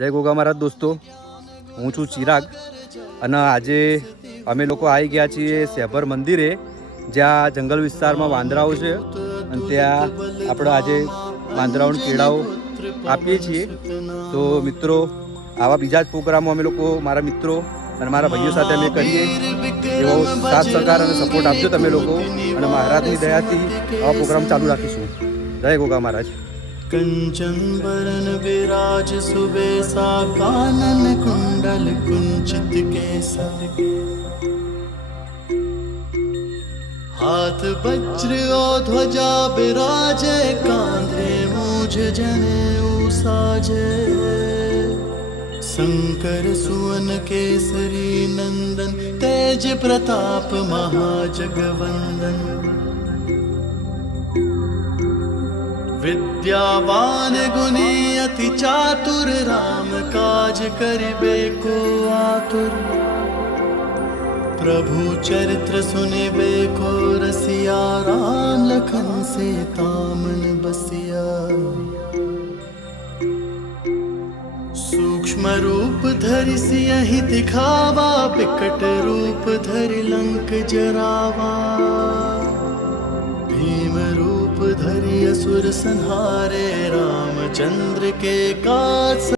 જય ગોગા મહારાજ દોસ્તો, હું છું ચિરાગ અને આજે અમે લોકો આવી ગયા છીએ સેભર મંદિરે, જ્યાં જંગલ વિસ્તારમાં વાંદરાઓ છે અને ત્યાં આપણે આજે વાંદરાઓને કેળાઓ આપીએ છીએ. તો મિત્રો, આવા બીજા જ પ્રોગ્રામો અમે લોકો, મારા મિત્રો અને મારા ભાઈઓ સાથે અમે કરીએ. એવો સાથ સહકાર અને સપોર્ટ આપજો તમે લોકો, અને મહારાજની દયાથી આવા પ્રોગ્રામ ચાલુ રાખીશું. જય ગોગા મહારાજ. कंचन बरन विराज सुबेसा कानन कुंडल कुंचित केसा हाथ वज्र और ध्वजा विराजे कांधे मूझ जनेऊ साजे शंकर सुवन केसरी नंदन तेज प्रताप महाजगवंदन विद्यावान गुणी अति चातुर राम काज करिबे को आतुर प्रभु चरित्र सुनिबे को रसिया राम लखन से तामन बसिया सूक्ष्म रूप धरि सियहि दिखावा विकट रूप धरि लंक जरावा भीम रूप धरि असुर संहारे रामचंद्र के काज